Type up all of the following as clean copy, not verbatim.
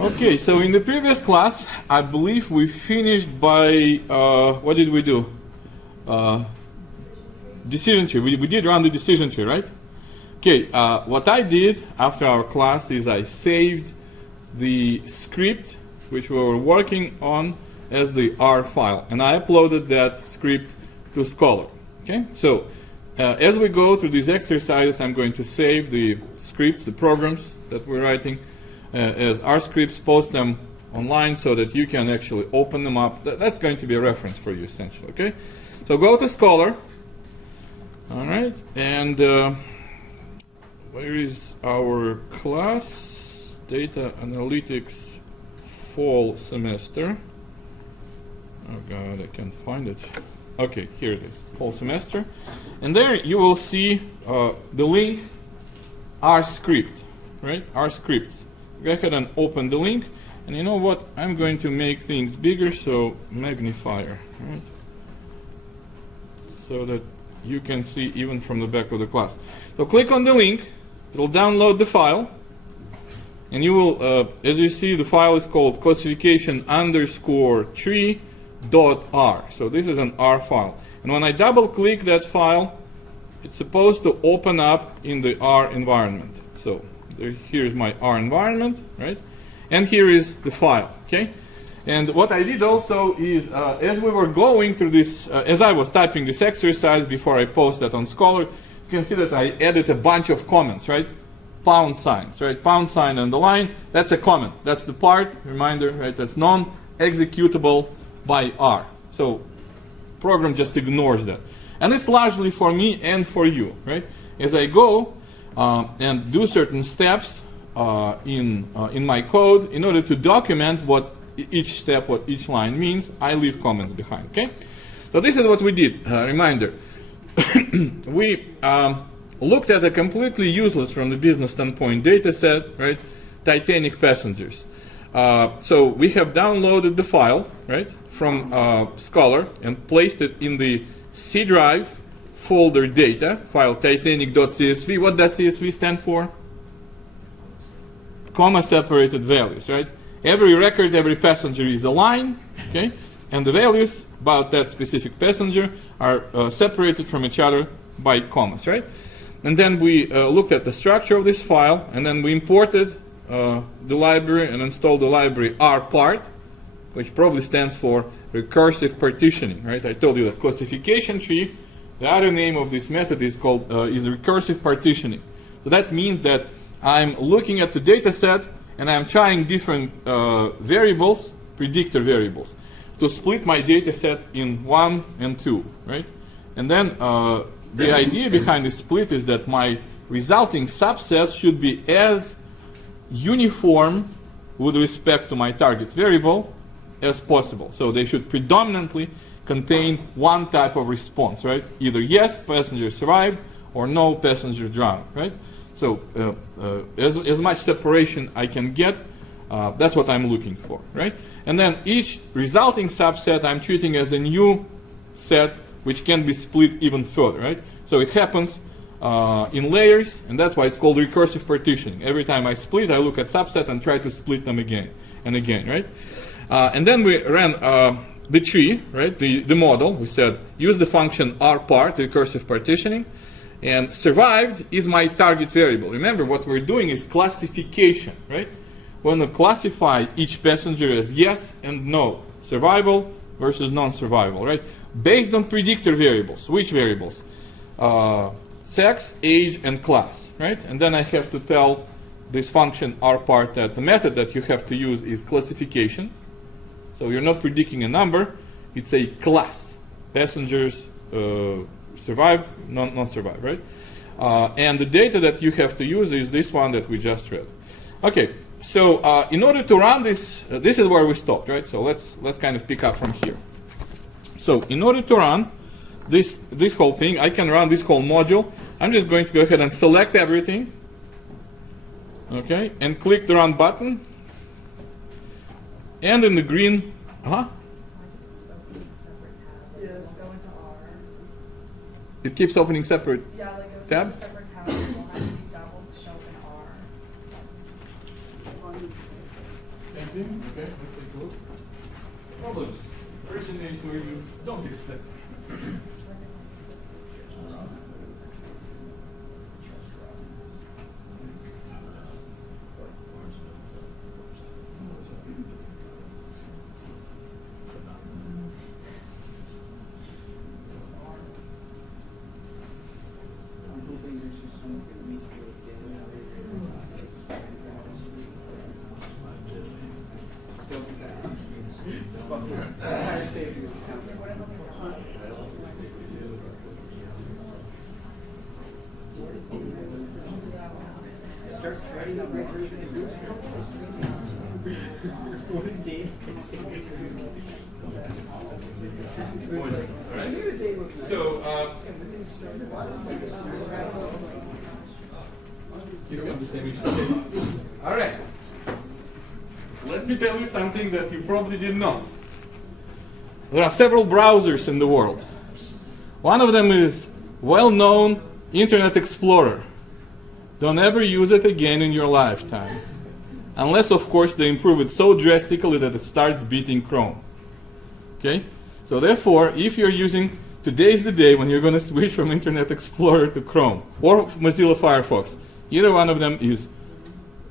Okay, so in the previous class, I believe we finished by, what did we do? Decision tree. We did run the decision tree, right? Okay, what I did after our class is I saved the script which we were working on as the R file, and I uploaded that script to Scholar. Okay, so as we go through these exercises, I'm going to save the scripts, the programs that we're writing as R scripts, post them online so that you can actually open them up. That's going to be a reference for you, essentially. Okay, so go to Scholar. All right, and where is our class? Data Analytics Fall Semester. Oh God, I can't find it. Okay, here it is, Fall Semester. And there you will see the link, R script, right? R scripts. Go ahead and open the link. And you know what? I'm going to make things bigger, so magnifier, right? So that you can see even from the back of the class. So click on the link. It'll download the file. And you will, as you see, the file is called classification_tree.r. So this is an R file. And when I double click that file, it's supposed to open up in the R environment. So here's my R environment, right? And here is the file, okay? And what I did also is, as we were going through this, as I was typing this exercise before I post that on Scholar, you can see that I added a bunch of comments, right? Pound signs, right? Pound sign and the line, that's a comment. That's the part, reminder, right? That's non-executable by R. So program just ignores that. And it's largely for me and for you, right? As I go and do certain steps in my code, in order to document what each step, what each line means, I leave comments behind, okay? So this is what we did, reminder. We looked at a completely useless from the business standpoint data set, right? Titanic passengers. So we have downloaded the file, right, from Scholar and placed it in the C drive folder data, file titanic.csv. What does CSV stand for? Comma separated values, right? Every record, every passenger is a line, okay? And the values about that specific passenger are separated from each other by commas, right? And then we looked at the structure of this file, and then we imported the library and installed the library rpart, which probably stands for recursive partitioning, right? I told you that classification tree, the other name of this method is called is recursive partitioning. So that means that I'm looking at the data set and I'm trying different variables, predictor variables, to split my data set in 1 and 2, right? And then the idea behind the split is that my resulting subsets should be as uniform with respect to my target variable as possible. So they should predominantly contain one type of response, right? Either yes, passenger survived, or no, passenger drowned, right? So as much separation I can get, that's what I'm looking for, right? And then each resulting subset I'm treating as a new set which can be split even further, right? So it happens in layers, and that's why it's called recursive partitioning. Every time I split, I look at subset and try to split them again and again, right? And then we ran the tree, right? The model. We said use the function rpart, recursive partitioning, and survived is my target variable. Remember, what we're doing is classification, right? We're going to classify each passenger as yes and no, survival versus non-survival, right? Based on predictor variables. Which variables? Sex, age, and class, right? And then I have to tell this function rpart that the method that you have to use is classification. So you're not predicting a number, it's a class. Passengers survive, not survive, right? And the data that you have to use is this one that we just read. Okay, so in order to run this, this is where we stopped, right? So let's kind of pick up from here. So in order to run this whole thing, I can run this whole module. I'm just going to go ahead and select everything, okay, and click the run button. And in the green, it keeps opening separate tabs. Separate tabs will have to be double show in R. Same thing? Okay, let's take a look. Problems originate where you don't expect. So, you got the same issue. All right. Let me tell you something that you probably didn't know. There are several browsers in the world. One of them is well-known Internet Explorer. Don't ever use it again in your lifetime. Unless, of course, they improve it so drastically that it starts beating Chrome. Okay? So therefore, if you're using, today's the day when you're going to switch from Internet Explorer to Chrome or Mozilla Firefox. Either one of them is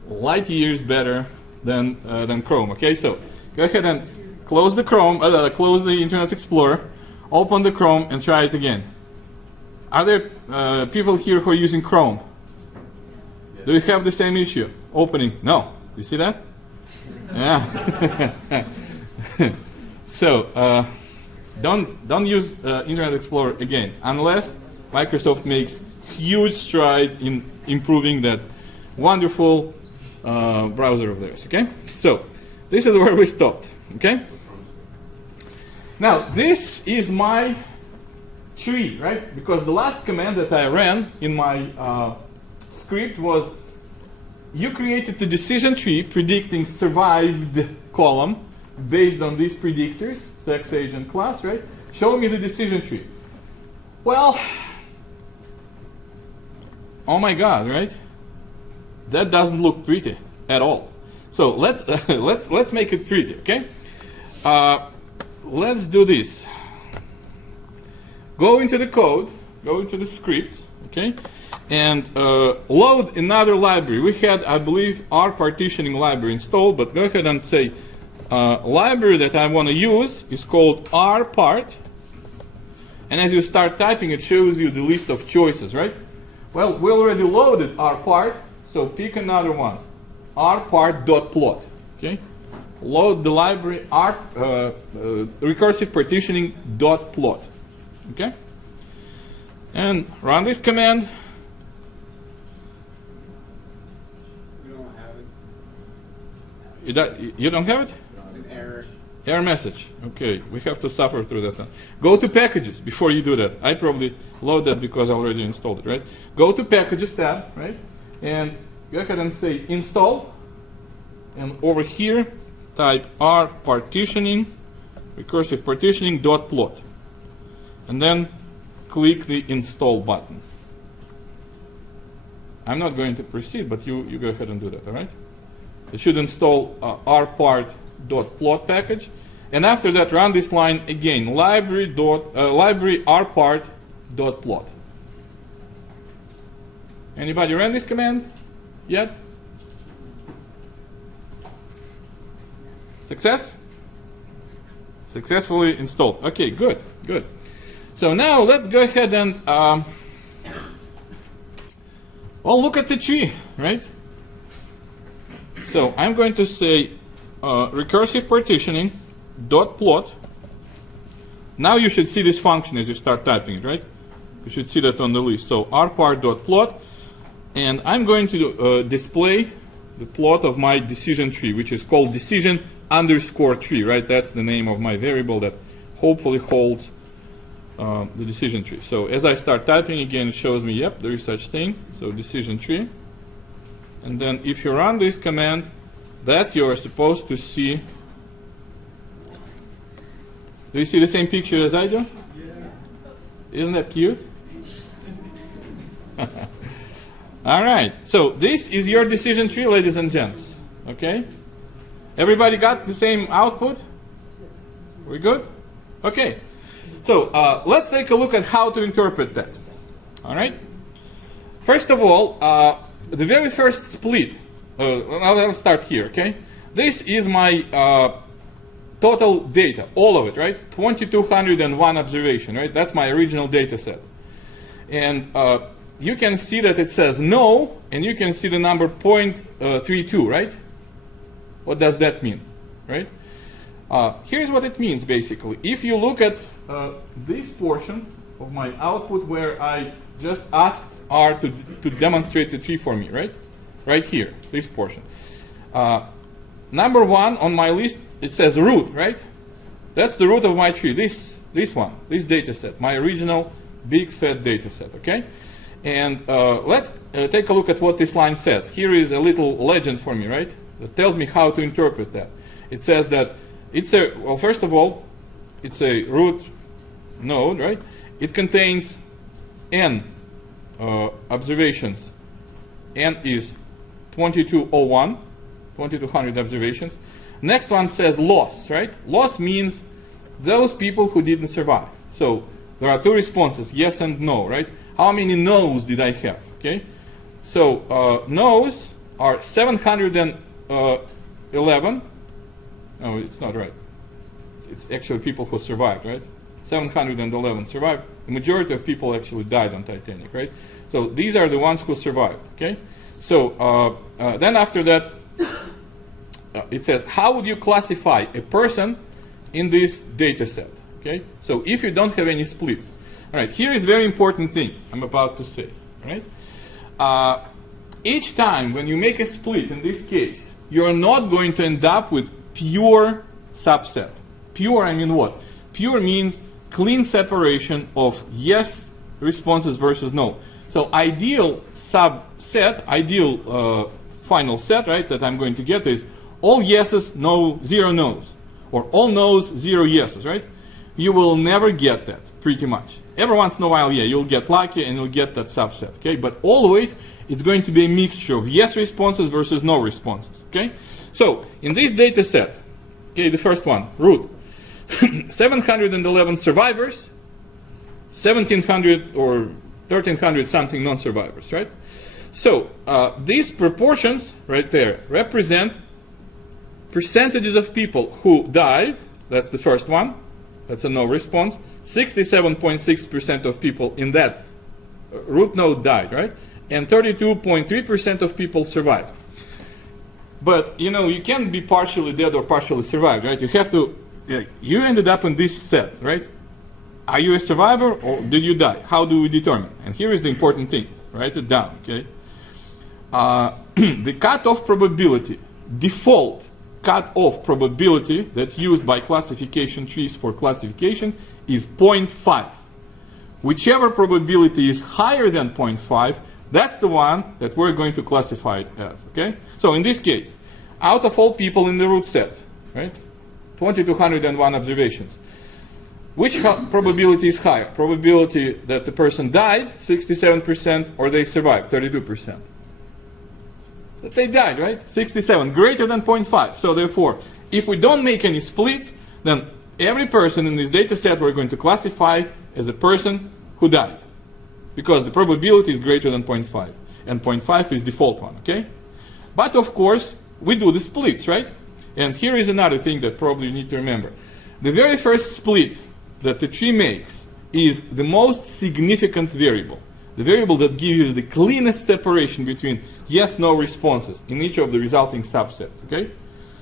light years better than Chrome. Okay, so go ahead and close the close the Internet Explorer, open the Chrome, and try it again. Are there people here who are using Chrome? Do you have the same issue? Opening? No. You see that? Yeah. So don't use Internet Explorer again unless Microsoft makes huge strides in improving that wonderful browser of theirs. Okay. So this is where we stopped. Okay. Now this is my tree, right? Because the last command that I ran in my script was you created the decision tree predicting survived column based on these predictors, sex, age, and class, right? Show me the decision tree. Well, oh my God, right? That doesn't look pretty at all. So let's let's make it pretty, okay? Let's do this. Go into the code, go into the script, okay? And load another library. We had, I believe, our partitioning library installed, but go ahead and say library that I want to use is called rpart. And as you start typing, it shows you the list of choices, right? Well, we already loaded rpart, so pick another one. rpart.plot. Okay? Load the library recursive partitioning .plot. Okay? And run this command. You don't have it? It's an error. Error message. Okay, we have to suffer through that one. Go to packages before you do that. I probably load that because I already installed it, right? Go to packages tab, right? And go ahead and say install. And over here, type rpartitioning, recursive partitioning .plot. And then click the install button. I'm not going to proceed, but you go ahead and do that, all right? It should install rpart.plot package. And after that, run this line again, library rpart.plot. Anybody ran this command yet? Success? Successfully installed. Okay, good, good. So now let's go ahead and, well, look at the tree, right? So I'm going to say recursive partitioning .plot. Now you should see this function as you start typing it, right? You should see that on the list. So rpart.plot, and I'm going to display the plot of my decision tree, which is called decision underscore tree, right? That's the name of my variable that hopefully holds the decision tree. So as I start typing again, it shows me, yep, there is such thing. So decision tree. And then if you run this command, that you are supposed to see. Do you see the same picture as I do? Yeah. Isn't that cute? All right. So this is your decision tree, ladies and gents. Okay? Everybody got the same output? We good? Okay. So let's take a look at how to interpret that. All right. First of all, the very first split. I'll start here. Okay. This is my total data, all of it, right? 2,201 observation, right? That's my original data set. And you can see that it says no, and you can see the number 0.32, right? What does that mean, right? Here's what it means, basically. If you look at this portion of my output where I just asked R to demonstrate the tree for me, right? Right here, this portion. Number 1 on my list, it says root, right? That's the root of my tree, this one, this data set, my original big fat data set, okay? And let's take a look at what this line says. Here is a little legend for me, right? That tells me how to interpret that. It says that it's a, well, first of all, it's a root node, right? It contains n observations. N is 2201, 2200 observations. Next one says loss, right? Loss means those people who didn't survive. So there are two responses, yes and no, right? How many no's did I have? Okay, so no's are 711. No, it's not right. It's actually people who survived, right? 711 survived. The majority of people actually died on Titanic, right? So these are the ones who survived. Okay, so then after that, it says how would you classify a person in this data set? Okay, so if you don't have any splits. All right, here is a very important thing I'm about to say. Right? Each time when you make a split, in this case, you're not going to end up with pure subset. Pure, I mean what? Pure means clean separation of yes responses versus no. So ideal subset, ideal final set, right, that I'm going to get is all yeses, no, zero no's. Or all no's, zero yeses, right? You will never get that, pretty much. Every once in a while, yeah, you'll get lucky and you'll get that subset, okay? But always, it's going to be a mixture of yes responses versus no responses, okay? So, in this data set, okay, the first one, root, 711 survivors, 1,700 or 1,300 something non-survivors, right? So, these proportions right there represent percentages of people who died. That's the first one. That's a no response. 67.6% of people in that root node died, right? And 32.3% of people survived. But, you know, you can't be partially dead or partially survived, right? You have to, you ended up in this set, right? Are you a survivor or did you die? How do we determine? And here is the important thing. Write it down, okay? The cutoff probability, default cutoff probability that's used by classification trees for classification is 0.5. Whichever probability is higher than 0.5, that's the one that we're going to classify it as, okay? So in this case, out of all people in the root set, right, 2,201 observations, which probability is higher? Probability that the person died, 67%, or they survived, 32%. That they died, right? 67, greater than 0.5. So therefore, if we don't make any splits, then every person in this data set we're going to classify as a person who died. Because the probability is greater than 0.5. And 0.5 is default one, okay? But of course, we do the splits, right? And here is another thing that probably you need to remember. The very first split that the tree makes is the most significant variable. The variable that gives you the cleanest separation between yes-no responses in each of the resulting subsets, okay?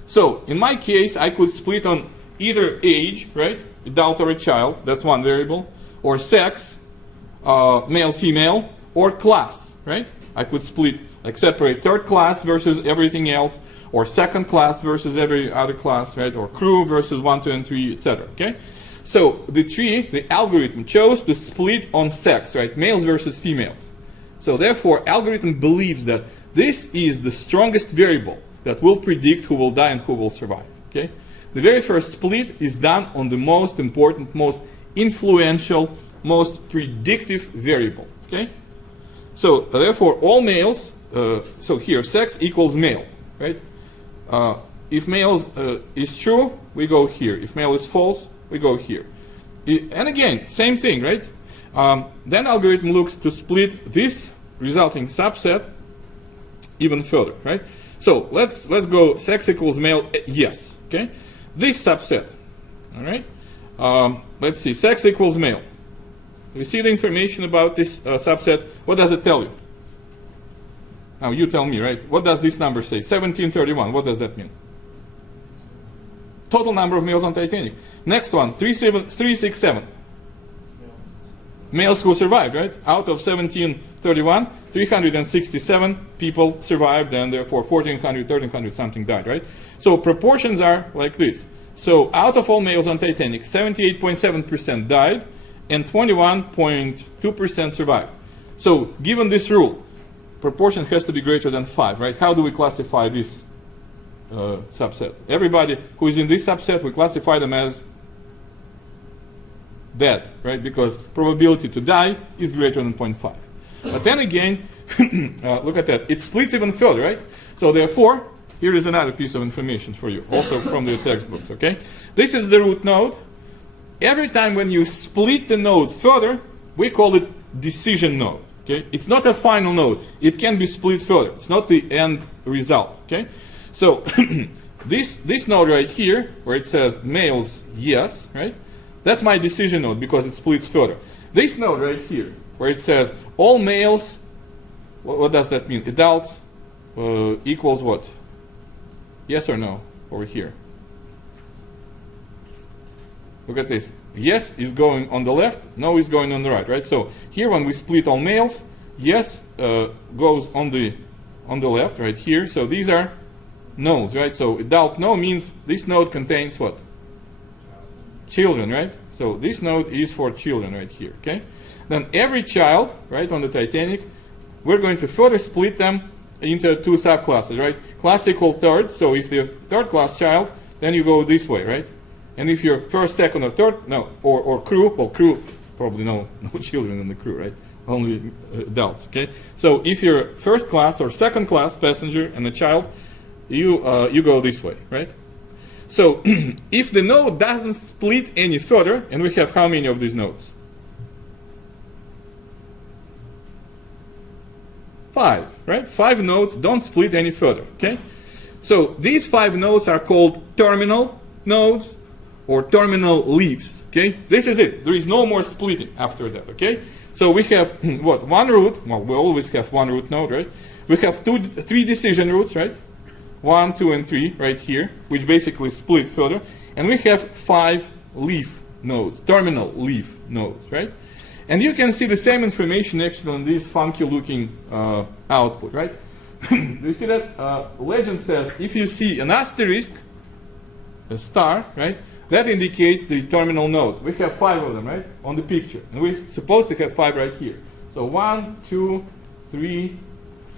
So, in my case, I could split on either age, right? Adult or a child, that's one variable, or sex, male, female, or class, right? I could split, like separate third class versus everything else, or second class versus every other class, right? Or crew versus 1, 2, and 3, etc., okay? So the tree, the algorithm, chose to split on sex, right? Males versus females. So therefore, algorithm believes that this is the strongest variable that will predict who will die and who will survive, okay? The very first split is done on the most important, most influential, most predictive variable, okay? So therefore, all males, so here, sex equals male, right? if male is true, we go here. If male is false, we go here. And again, same thing, right? Then algorithm looks to split this resulting subset even further, right? So let's go sex equals male, yes, okay? This subset, all right? Let's see, sex equals male. We see the information about this subset. What does it tell you? Now you tell me, right? What does this number say? 1731, what does that mean? Total number of males on Titanic. Next one, 367. Males who survived, right? Out of 1731, 367 people survived, and therefore 1400, 1300 something died, right? So proportions are like this. So out of all males on Titanic, 78.7% died, and 21.2% survived. So given this rule, proportion has to be greater than 5, right? How do we classify this subset? Everybody who is in this subset, we classify them as dead, right? Because probability to die is greater than 0.5. But then again, look at that. It splits even further, right? So therefore, here is another piece of information for you, also from the textbooks, okay? This is the root node. Every time when you split the node further, we call it decision node, okay? It's not a final node. It can be split further. It's not the end result, okay? So this node right here, where it says males, yes, right? That's my decision node because it splits further. This node right here, where it says all males, what does that mean? Adult equals what? Yes or no? Over here. Look at this. Yes is going on the left, no is going on the right, right? So here when we split all males, yes goes on the left, right here. So these are nodes, right? So adult no means this node contains what? Children, right? So this node is for children right here, okay? Then every child, right, on the Titanic, we're going to further split them into two subclasses, right? Class equal third, so if they're third class child, then you go this way, right? And if you're first, second, or third, no, or crew, well, crew, probably no children in the crew, right? Only adults, okay? So if you're first class or second class passenger and a child, you go this way, right? So if the node doesn't split any further, and we have how many of these nodes? 5, right? 5 nodes don't split any further, okay? So these 5 nodes are called terminal nodes or terminal leaves, okay? This is it. There is no more splitting after that, okay? So we have, what, one root. Well, we always have one root node, right? We have 3 decision roots, right? 1, 2, and 3 right here, which basically split further. And we have 5 leaf nodes, terminal leaf nodes, right? And you can see the same information actually on this funky looking output, right? Do you see that? Legend says if you see an asterisk, a star, right? That indicates the terminal node. We have 5 of them, right? On the picture. And we're supposed to have 5 right here. So 1, 2, 3,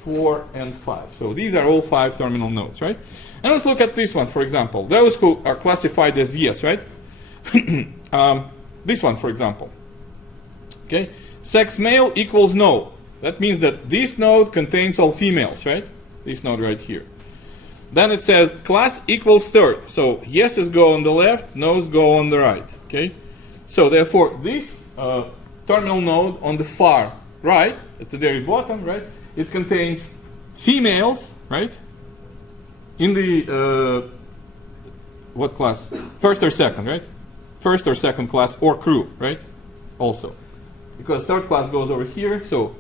4, and 5. So these are all 5 terminal nodes, right? And let's look at this one, for example. Those who are classified as yes, right? This one, for example. Okay, sex male equals no. That means that this node contains all females, right? This node right here. Then it says class equals third. So yeses go on the left, no's go on the right. Okay, so therefore this terminal node on the far right, at the very bottom, right? It contains females, right? In the what class? First or second, right? First or second class or crew, right? Also. Because third class goes over here, so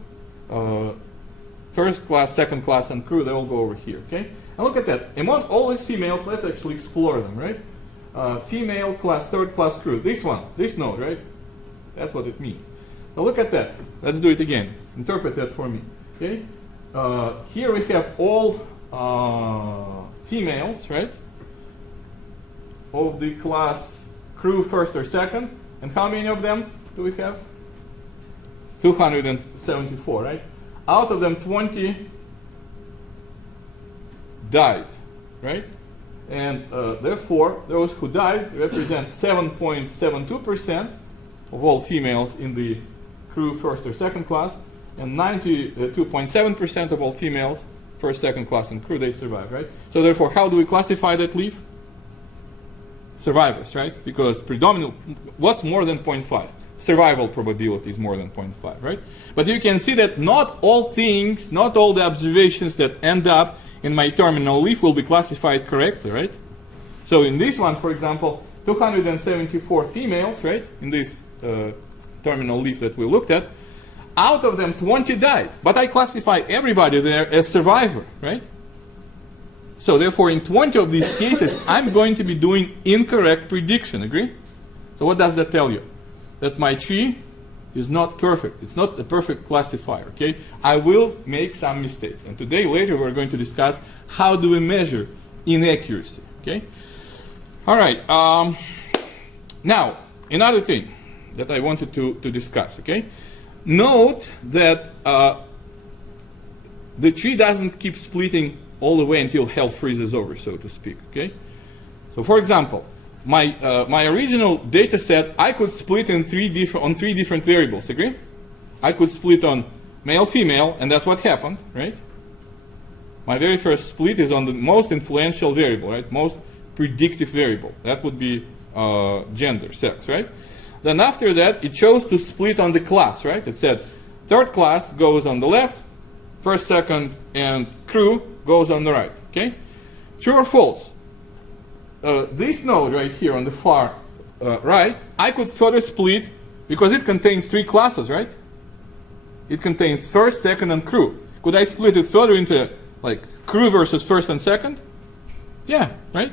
first class, second class, and crew, they all go over here, okay? And look at that. Among all these females, let's actually explore them, right? Female class, third class crew. This one, this node, right? That's what it means. Now look at that. Let's do it again. Interpret that for me, okay? Here we have all females, right? Of the class crew first or second. And how many of them do we have? 274, right? Out of them, 20 died, right? And therefore, those who died represent 7.72% of all females in the crew first or second class, and 92.7% of all females first, second class, and crew, they survive, right? So therefore, how do we classify that leaf? Survivors, right? Because predominant, what's more than 0.5? Survival probability is more than 0.5, right? But you can see that not all things, not all the observations that end up in my terminal leaf will be classified correctly, right? So in this one, for example, 274 females, right? In this terminal leaf that we looked at, out of them 20 died. But I classify everybody there as survivor, right? So therefore, in 20 of these cases, I'm going to be doing incorrect prediction, agree? So what does that tell you? That my tree is not perfect. It's not a perfect classifier, okay? I will make some mistakes. And today, later, we're going to discuss how do we measure inaccuracy, okay? All right. Now, another thing that I wanted to discuss, okay? Note that the tree doesn't keep splitting all the way until hell freezes over, so to speak, okay? So, for example, my original data set, I could split on three different variables, agree? I could split on male, female, and that's what happened, right? My very first split is on the most influential variable, right? Most predictive variable. That would be gender, sex, right? Then after that, it chose to split on the class, right? It said third class goes on the left, first, second, and crew goes on the right, okay? True or false? This node right here on the far right, I could further split because it contains three classes, right? It contains first, second, and crew. Could I split it further into like crew versus first and second? Yeah, right?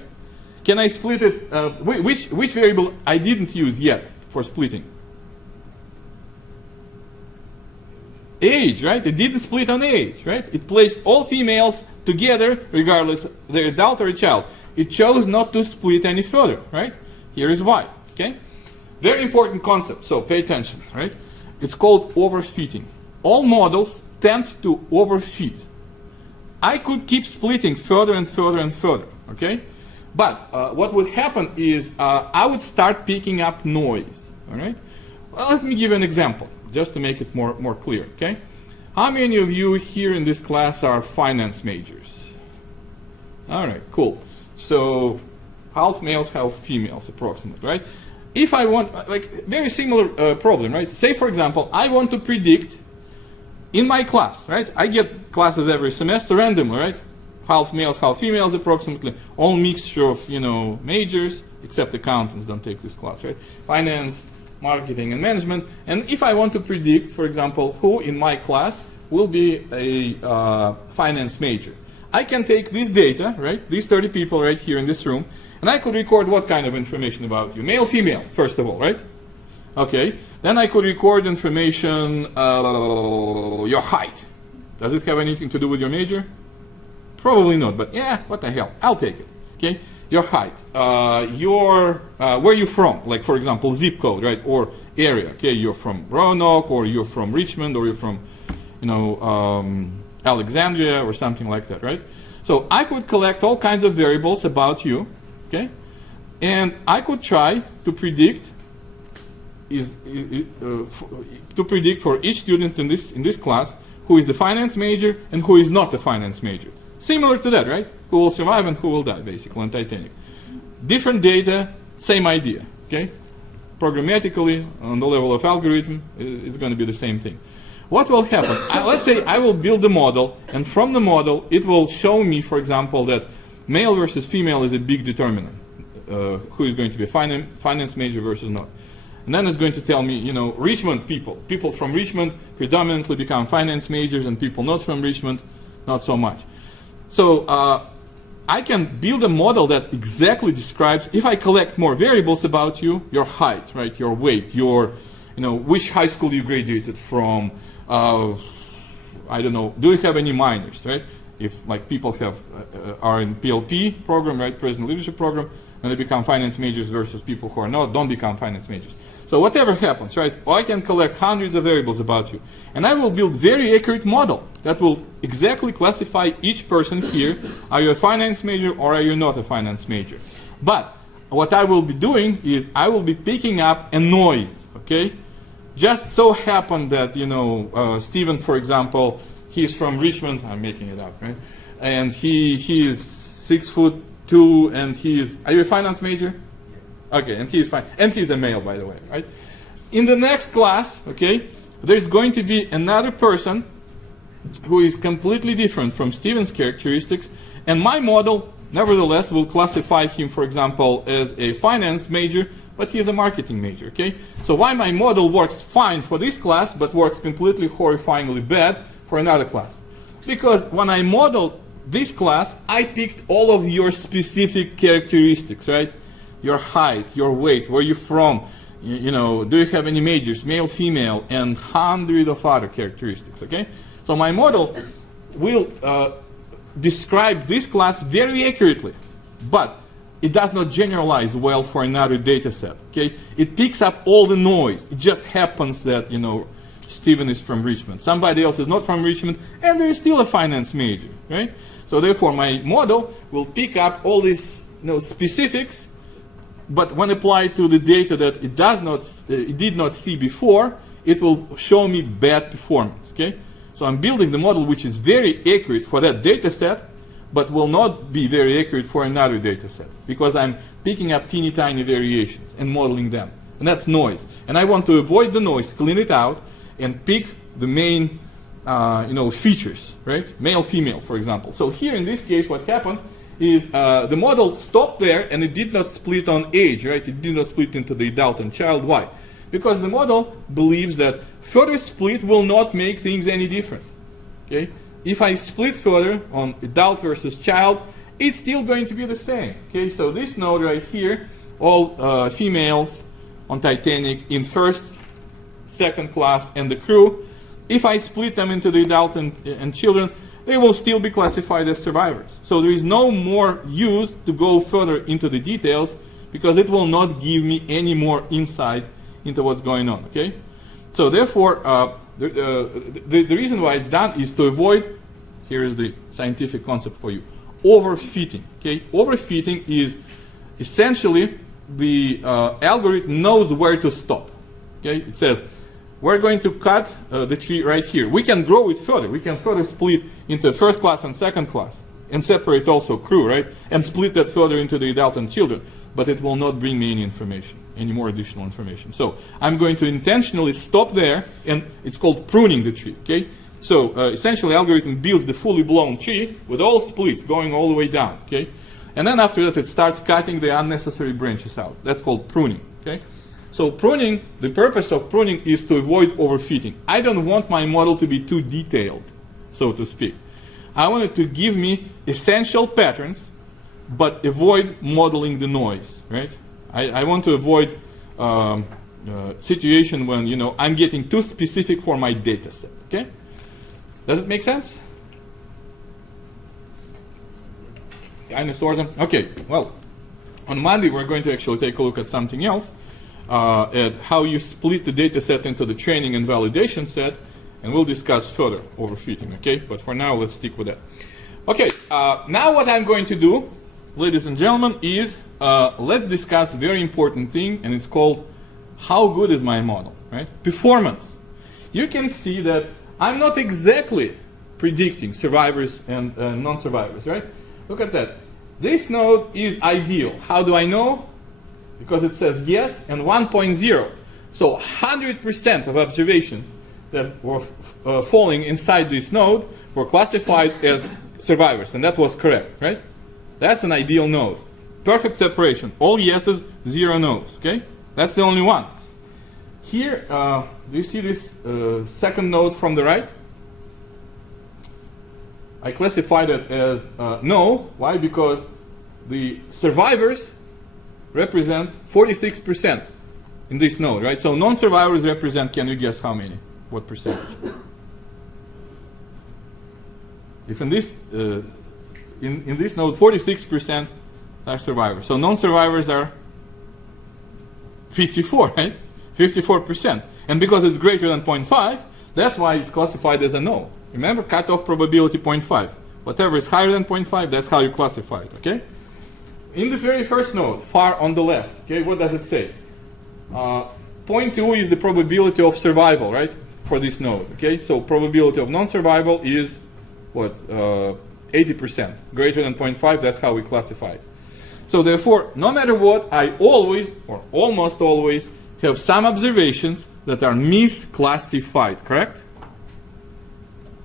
Can I split it? Which variable I didn't use yet for splitting? Age, right? It didn't split on age, right? It placed all females together, regardless they're adult or a child. It chose not to split any further, right? Here is why, okay? Very important concept, so pay attention, right? It's called overfitting. All models tend to overfit. I could keep splitting further and further and further, okay? But what would happen is I would start picking up noise, all right? Well, let me give you an example, just to make it more clear, okay? How many of you here in this class are finance majors? All right, cool. So half males, half females, approximately, right? If I want, like, very similar problem, right? Say, for example, I want to predict in my class, right? I get classes every semester randomly, right? Half males, half females, approximately. All mixture of, majors, except accountants don't take this class, right? Finance, marketing, and management. And if I want to predict, for example, who in my class will be a finance major, I can take this data, right? These 30 people right here in this room, and I could record what kind of information about you? Male, female, first of all, right? Okay. Then I could record information, your height. Does it have anything to do with your major? Probably not, but yeah, what the hell? I'll take it. Okay. Your height, where you from? Like, for example, zip code, right? Or area. Okay, you're from Roanoke, or you're from Richmond, or you're from, Alexandria, or something like that, right? So I could collect all kinds of variables about you, okay? And I could try to predict for each student in this class who is the finance major and who is not the finance major. Similar to that, right? Who will survive and who will die, basically, on Titanic. Different data, same idea, okay? Programmatically, on the level of algorithm, it's going to be the same thing. What will happen? Let's say I will build a model, and from the model, it will show me, for example, that male versus female is a big determinant. Who is going to be finance major versus not. And then it's going to tell me, Richmond people from Richmond predominantly become finance majors, and people not from Richmond, not so much. So I can build a model that exactly describes, if I collect more variables about you, your height, right, your weight, your, which high school you graduated from, I don't know, do you have any minors, right? If like people are in PLP program, right, President Leadership Program, and they become finance majors versus people who are not, don't become finance majors. So whatever happens, right, I can collect hundreds of variables about you. And I will build very accurate model that will exactly classify each person here. Are you a finance major or are you not a finance major? But what I will be doing is I will be picking up a noise, okay? Just so happened that, Stephen, for example, he's from Richmond. I'm making it up, right? And he is 6'2", and he is. Are you a finance major? Okay, and he's fine, and he's a male, by the way, right? In the next class, okay, there's going to be another person who is completely different from Steven's characteristics, and my model, nevertheless, will classify him, for example, as a finance major, but he is a marketing major, okay? So why my model works fine for this class, but works completely horrifyingly bad for another class? Because when I modeled this class, I picked all of your specific characteristics, right? Your height, your weight, where you're from, you know, do you have any majors, male, female, and 100 of other characteristics, okay? So my model will describe this class very accurately, but it does not generalize well for another data set, okay? It picks up all the noise. It just happens that, you know, Steven is from Richmond. Somebody else is not from Richmond, and there is still a finance major, right? So therefore, my model will pick up all these, you know, specifics, but when applied to the data that it did not see before, it will show me bad performance, okay? So I'm building the model which is very accurate for that data set, but will not be very accurate for another data set, because I'm picking up teeny tiny variations and modeling them. And that's noise. And I want to avoid the noise, clean it out, and pick the main features, right? Male, female, for example. So here in this case, what happened is the model stopped there, and it did not split on age, right? It did not split into the adult and child. Why? Because the model believes that further split will not make things any different, okay? If I split further on adult versus child, it's still going to be the same, okay? So this node right here, all females on Titanic in first, second class, and the crew, if I split them into the adult and children, they will still be classified as survivors. So there is no more use to go further into the details, because it will not give me any more insight into what's going on, okay? So therefore, the reason why it's done is to avoid, here is the scientific concept for you, overfitting, okay? Overfitting is essentially the algorithm knows where to stop, okay? It says, we're going to cut the tree right here. We can grow it further. We can further split into first class and second class, and separate also crew, right? And split that further into the adult and children. But it will not bring me any information, any more additional information. So I'm going to intentionally stop there, and it's called pruning the tree, okay? So essentially, algorithm builds the fully blown tree with all splits going all the way down, okay? And then after that, it starts cutting the unnecessary branches out. That's called pruning, okay? So pruning, the purpose of pruning is to avoid overfitting. I don't want my model to be too detailed, so to speak. I want it to give me essential patterns, but avoid modeling the noise, right? I want to avoid situation when, you know, I'm getting too specific for my data set, okay? Does it make sense? Kind of, sort of? Okay, well, on Monday we're going to actually take a look at something else, at how you split the data set into the training and validation set, and we'll discuss further overfitting, okay? But for now, let's stick with that. Okay, now what I'm going to do, ladies and gentlemen, is let's discuss a very important thing, and it's called how good is my model, right? Performance. You can see that I'm not exactly predicting survivors and non-survivors, right? Look at that. This node is ideal. How do I know? Because it says yes and 1.0. So 100% of observations that were falling inside this node were classified as survivors, and that was correct, right? That's an ideal node. Perfect separation. All yeses, 0 no's, okay? That's the only one. Here, do you see this second node from the right? I classified it as no. Why? Because the survivors represent 46% in this node, right? So non-survivors represent, can you guess how many? What percentage? If in this in this node, 46% are survivors. So non-survivors are 54, right? 54%. And because it's greater than 0.5, that's why it's classified as a no. Remember, cutoff probability 0.5. Whatever is higher than 0.5, that's how you classify it, okay? In the very first node, far on the left, okay, what does it say? 0.2 is the probability of survival, right? for this node. Okay, so probability of non-survival is what, 80%, greater than 0.5. That's how we classify it. So therefore, no matter what, I always or almost always have some observations that are misclassified. Correct?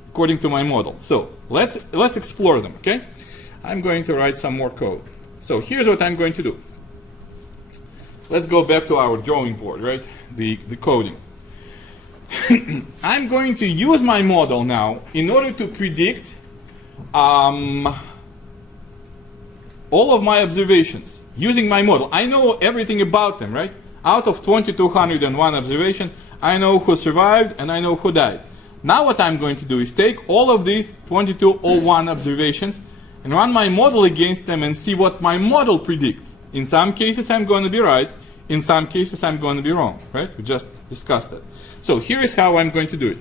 According to my model. So let's explore them. Okay, I'm going to write some more code. So here's what I'm going to do. Let's go back to our drawing board, right? The coding. I'm going to use my model now in order to predict all of my observations using my model. I know everything about them, right? Out of 2201 observation, I know who survived and I know who died. Now what I'm going to do is take all of these 2201 observations and run my model against them and see what my model predicts. In some cases I'm going to be right, in some cases I'm going to be wrong, right? We just discussed that. So here is how I'm going to do it.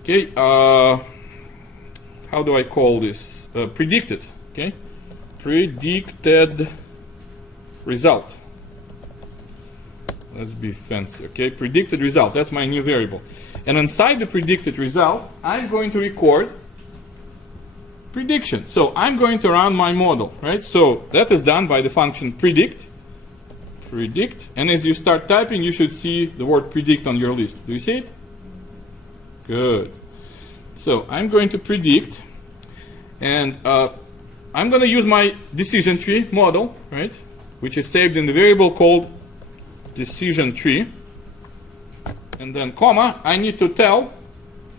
Okay, how do I call this? Predicted, okay? Predicted result. Let's be fancy, okay? Predicted result, that's my new variable. And inside the predicted result, I'm going to record prediction. So I'm going to run my model, right? So that is done by the function predict. Predict. And as you start typing, you should see the word predict on your list. Do you see it? Good. So I'm going to predict. And I'm going to use my decision tree model, right? Which is saved in the variable called decision tree. And then comma, I need to tell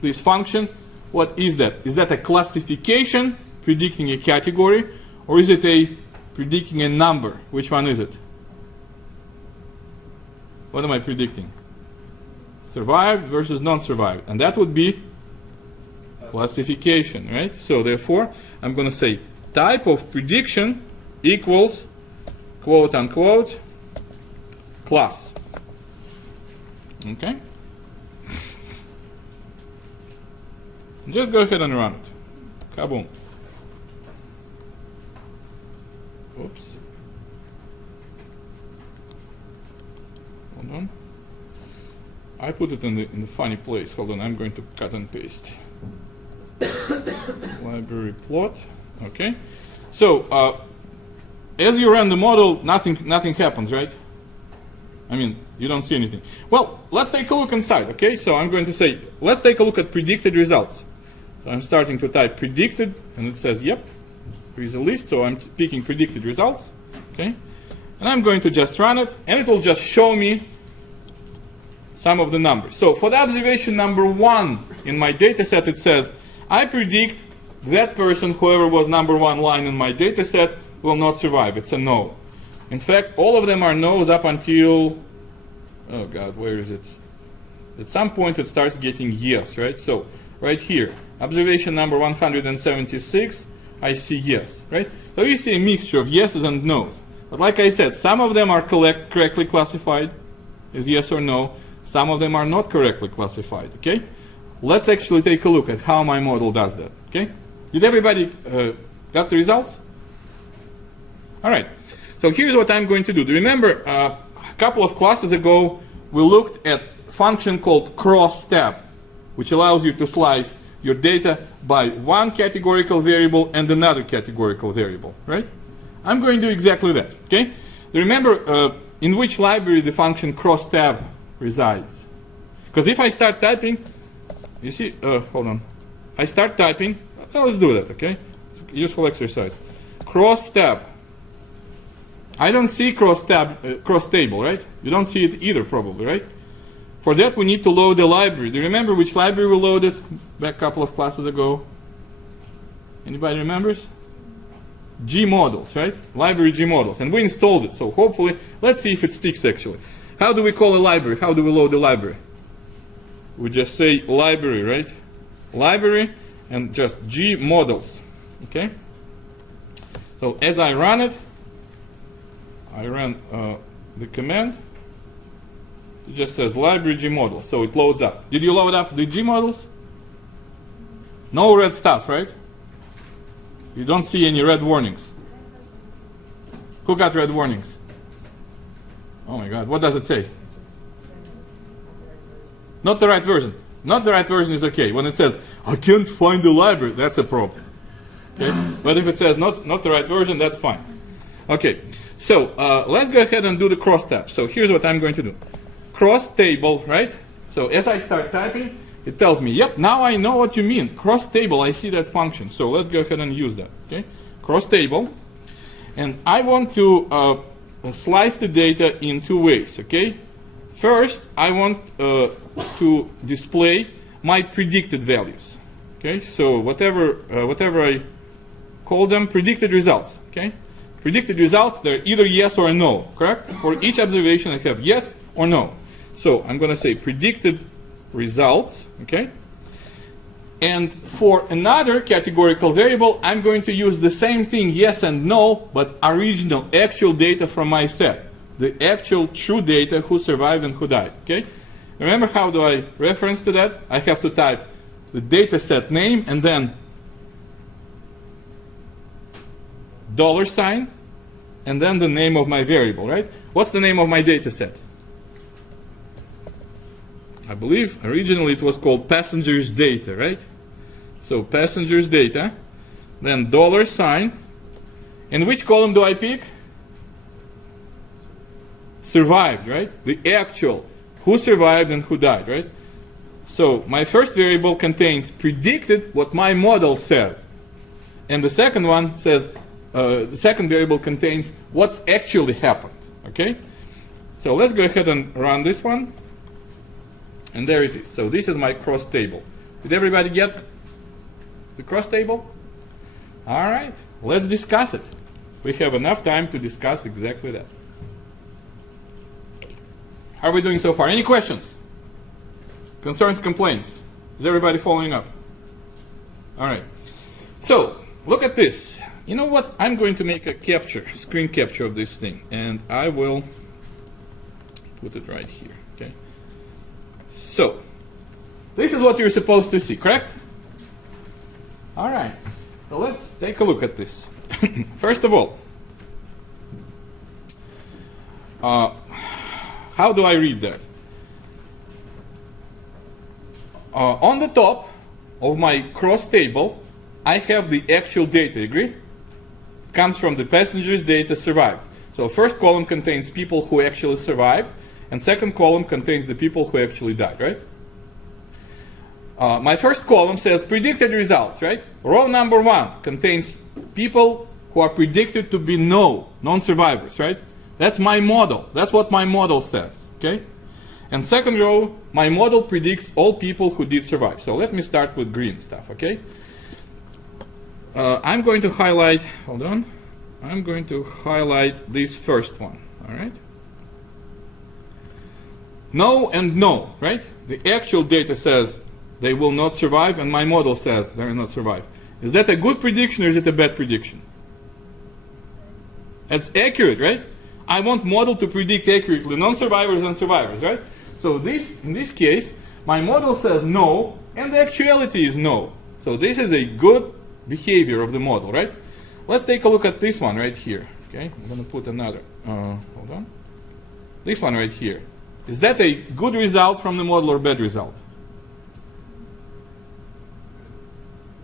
this function, what is that? Is that a classification predicting a category, or is it a predicting a number? Which one is it? What am I predicting? Survived versus non-survived. And that would be classification, right? So therefore, I'm going to say type of prediction equals quote unquote class. Okay? Just go ahead and run it. Kaboom. Oops. Hold on. I put it in the funny place. Hold on, I'm going to cut and paste. Library plot. Okay. So as you run the model, nothing happens, right? I mean, you don't see anything. Well, let's take a look inside, okay? So I'm going to say, let's take a look at predicted results. So I'm starting to type predicted, and it says, yep, there is a list, so I'm picking predicted results, okay? And I'm going to just run it, and it will just show me some of the numbers. So for the observation number 1 in my data set, it says, I predict that person, whoever was number 1 line in my data set, will not survive. It's a no. In fact, all of them are no's up until, oh God, where is it? At some point it starts getting yes, right? So right here, observation number 176, I see yes, right? So you see a mixture of yeses and no's. But like I said, some of them are correctly classified as yes or no. Some of them are not correctly classified, okay? Let's actually take a look at how my model does that, okay? Did everybody got the results? All right. So here's what I'm going to do. Do you remember a couple of classes ago we looked at a function called Crosstab, which allows you to slice your data by one categorical variable and another categorical variable, right? I'm going to do exactly that, okay? Do you remember in which library the function Crosstab resides? Because if I start typing, you see, hold on. I start typing, well, let's do that, okay? It's a useful exercise. Crosstab. I don't see cross table, right? You don't see it either, probably, right? For that, we need to load the library. Do you remember which library we loaded back a couple of classes ago? Anybody remembers? Gmodels, right? Library Gmodels. And we installed it, so hopefully, let's see if it sticks actually. How do we call a library? How do we load the library? We just say library, right? Library and just Gmodels, okay? So as I run it, I ran the command. It just says library Gmodel, so it loads up. Did you load up the Gmodels? No red stuff, right? You don't see any red warnings. Who got red warnings? Oh my God, what does it say? Not the right version. Not the right version is okay. When it says, I can't find the library, that's a problem. Okay? But if it says not the right version, that's fine. Okay, so let's go ahead and do the crosstab. So here's what I'm going to do. Cross table, right? So as I start typing, it tells me, yep, now I know what you mean. Cross table, I see that function. So let's go ahead and use that. Okay, cross table. And I want to slice the data in two ways, okay? First, I want to display my predicted values. Okay, so whatever I call them, predicted results. Okay, predicted results, they're either yes or no, correct? For each observation, I have yes or no. So I'm going to say predicted results, okay? And for another categorical variable, I'm going to use the same thing, yes and no, but original, actual data from my set. The actual true data, who survived and who died, okay? Remember, how do I reference to that? I have to type the data set name and then $, and then the name of my variable, right? What's the name of my data set? I believe originally it was called passengers data, right? So passengers data, then $. And which column do I pick? Survived, right? The actual, who survived and who died, right? So my first variable contains predicted, what my model says. And the second one says, the second variable contains what's actually happened, okay? So let's go ahead and run this one. And there it is. So this is my cross table. Did everybody get the cross table? All right, let's discuss it. We have enough time to discuss exactly that. How are we doing so far? Any questions? Concerns, complaints? Is everybody following up? All right. So look at this. You know what? I'm going to make a capture, screen capture of this thing, and I will put it right here. Okay. So this is what you're supposed to see, correct? All right. So let's take a look at this. First of all, how do I read that? On the top of my cross table, I have the actual data, agree? Comes from the passengers data survived. So first column contains people who actually survived, and second column contains the people who actually died, right? My first column says predicted results, right? Row number 1 contains people who are predicted to be non-survivors, right? That's my model. That's what my model says, okay? And second row, my model predicts all people who did survive. So let me start with green stuff, okay? I'm going to highlight, hold on. I'm going to highlight this first one, all right? No and no, right? The actual data says they will not survive, and my model says they will not survive. Is that a good prediction or is it a bad prediction? It's accurate, right? I want model to predict accurately non-survivors and survivors, right? So in this case, my model says no, and the actuality is no. So this is a good behavior of the model, right? Let's take a look at this one right here. Okay, I'm going to put another. Hold on. This one right here. Is that a good result from the model or bad result?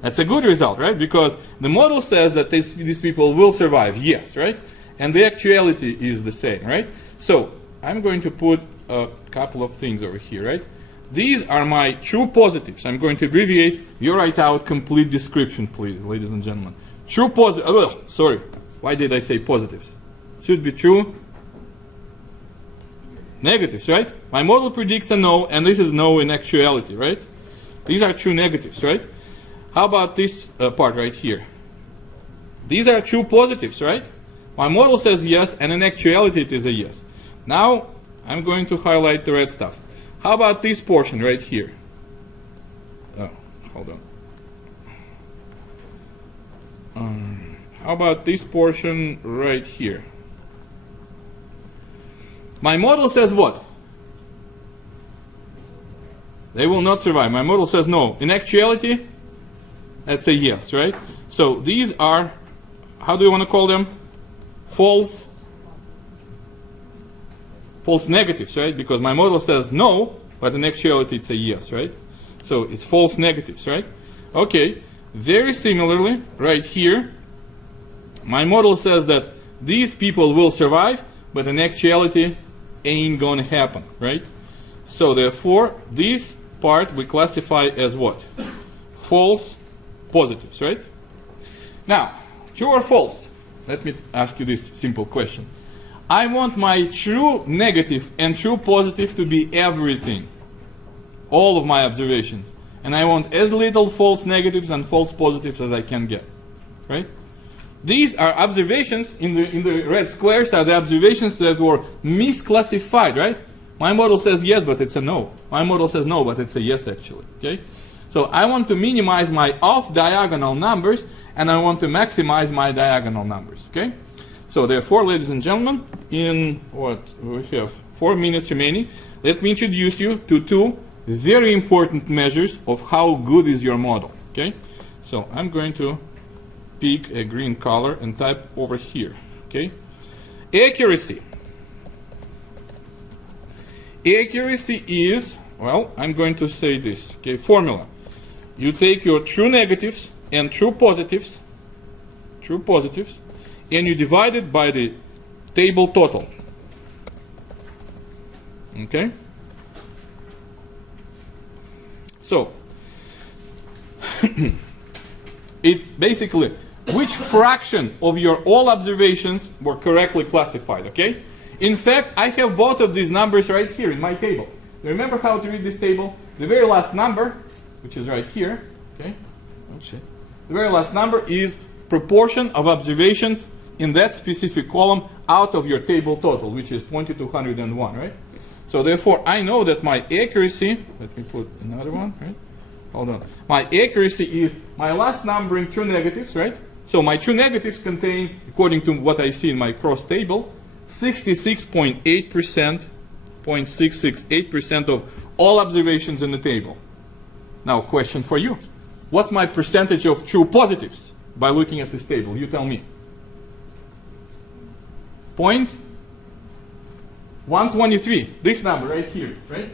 That's a good result, right? Because the model says that these people will survive, yes, right? And the actuality is the same, right? So I'm going to put a couple of things over here, right? These are my true positives. I'm going to abbreviate. You write out complete description, please, ladies and gentlemen. True positive. Oh, sorry. Why did I say positives? Should be true negatives, right? My model predicts a no, and this is no in actuality, right? These are true negatives, right? How about this part right here? These are true positives, right? My model says yes, and in actuality it is a yes. Now I'm going to highlight the red stuff. How about this portion right here? Oh, hold on. How about this portion right here? My model says what? They will not survive. My model says no. In actuality, that's a yes, right? So these are, how do you want to call them? False negatives, right? Because my model says no, but in actuality it's a yes, right? So it's false negatives, right? Okay. Very similarly, right here, my model says that these people will survive, but in actuality, ain't gonna happen, right? So therefore, this part we classify as what? False positives, right? Now, true or false? Let me ask you this simple question. I want my true negative and true positive to be everything. All of my observations. And I want as little false negatives and false positives as I can get, right? These are observations, in the red squares are the observations that were misclassified, right? My model says yes, but it's a no. My model says no, but it's a yes actually, okay? So I want to minimize my off-diagonal numbers, and I want to maximize my diagonal numbers, okay? So therefore, ladies and gentlemen, in what we have 4 minutes remaining, let me introduce you to two very important measures of how good is your model, okay? So I'm going to pick a green color and type over here, okay? Accuracy. Accuracy is, well, I'm going to say this, okay? Formula. You take your true negatives and true positives, and you divide it by the table total, okay? So, it's basically which fraction of your all observations were correctly classified, okay? In fact, I have both of these numbers right here in my table. Remember how to read this table? The very last number, which is right here, okay? Oops. The very last number is proportion of observations in that specific column out of your table total, which is 2201, right? So therefore, I know that my accuracy, let me put another one, right? Hold on. My accuracy is my last number in true negatives, right? So my true negatives contain, according to what I see in my cross table, 66.8%, 0.668% of all observations in the table. Now, question for you. What's my percentage of true positives by looking at this table? You tell me. 123, this number right here, right?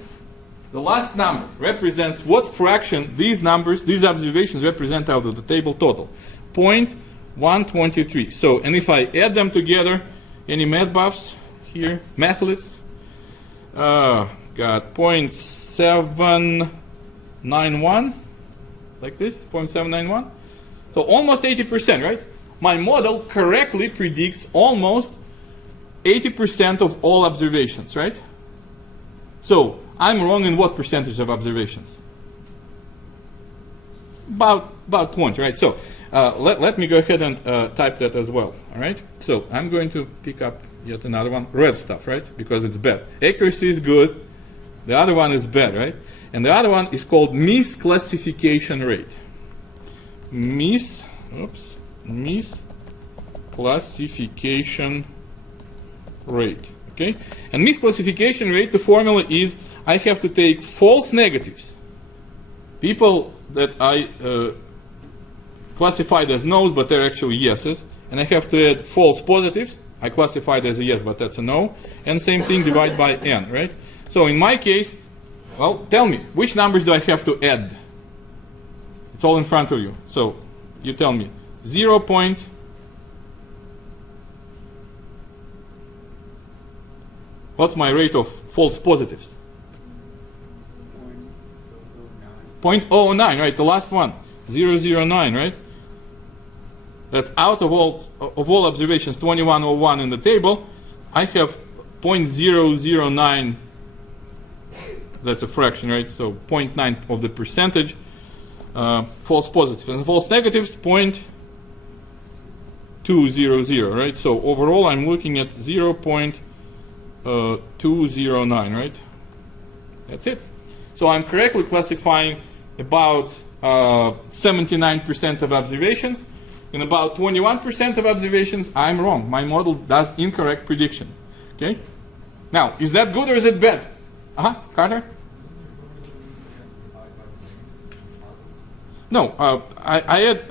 The last number represents what fraction these numbers, these observations represent out of the table total. 0.123. So, and if I add them together, any math buffs here, mathletes? Got 0.791, like this, 0.791. So almost 80%, right? My model correctly predicts almost 80% of all observations, right? So I'm wrong in what percentage of observations? About 20, right? So let me go ahead and type that as well, all right? So I'm going to pick up yet another one, red stuff, right? Because it's bad. Accuracy is good. The other one is bad, right? And the other one is called misclassification rate. Misclassification rate, okay? And misclassification rate, the formula is I have to take false negatives, people that I classified as no's, but they're actually yeses, and I have to add false positives. I classified as a yes, but that's a no, and same thing, divide by n, right? So in my case, well, tell me, which numbers do I have to add? It's all in front of you. So you tell me, 0. What's my rate of false positives? 0.09, right? The last one, 009, right? That's out of all observations, 2101 in the table. I have 0.009. That's a fraction, right? So 0.9 of the percentage false positives, and false negatives 0.200, right? So overall, I'm looking at 0.209, right? That's it. So I'm correctly classifying about 79% of observations. In about 21% of observations, I'm wrong. My model does incorrect prediction. Okay? Now, is that good or is it bad? Carter? No, I add,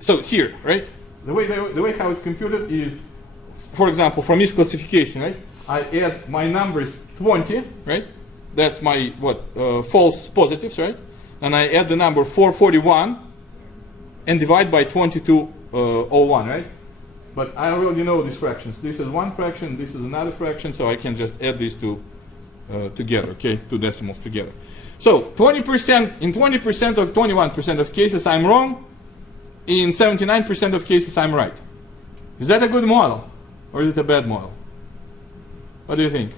so here, right? The way how it's computed is, for example, for misclassification, right? I add my numbers 20, right? That's my, false positives, right? and I add the number 441 and divide by 2201, right? But I already know these fractions. This is one fraction, this is another fraction, so I can just add these two together, okay? Two decimals together. So 20%, in 20% of 21% of cases I'm wrong, in 79% of cases I'm right. Is that a good model? Or is it a bad model? What do you think?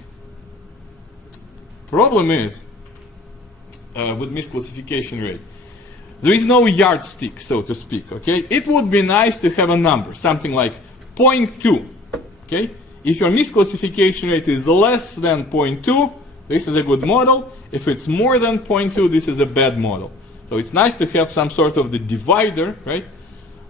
Problem is, with misclassification rate, there is no yardstick, so to speak, okay? It would be nice to have a number, something like 0.2, okay? If your misclassification rate is less than 0.2, this is a good model. If it's more than 0.2, this is a bad model. So it's nice to have some sort of the divider, right?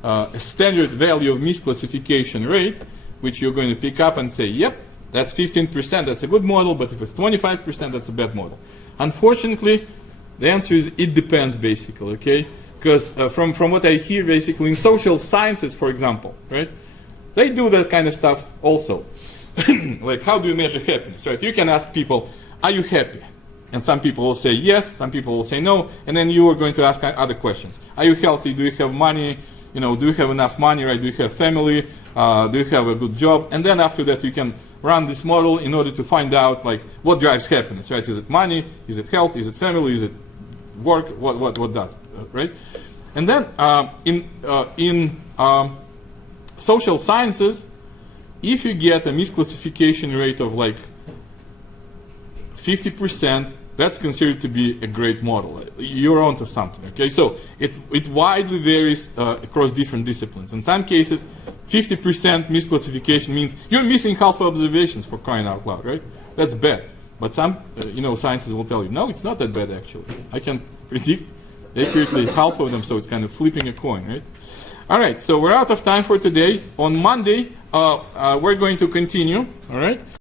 A standard value of misclassification rate, which you're going to pick up and say, yep, that's 15%, that's a good model, but if it's 25%, that's a bad model. Unfortunately, the answer is it depends, basically, okay? Because from what I hear, basically, in social sciences, for example, right? They do that kind of stuff also. Like, how do you measure happiness, right? You can ask people, are you happy? And some people will say yes, some people will say no, and then you are going to ask other questions. Are you healthy? Do you have money? You know, do you have enough money, right? Do you have family? Do you have a good job? And then after that, you can run this model in order to find out, like, what drives happiness, right? Is it money? Is it health? Is it family? Is it work? What does, right? And then in social sciences, if you get a misclassification rate of like 50%, that's considered to be a great model. You're onto something, okay? So it widely varies across different disciplines. In some cases, 50% misclassification means you're missing half observations, for crying out loud, right? That's bad. But some, sciences will tell you, no, it's not that bad actually. I can predict accurately half of them, so it's kind of flipping a coin, right? All right, so we're out of time for today. On Monday, we're going to continue, all right?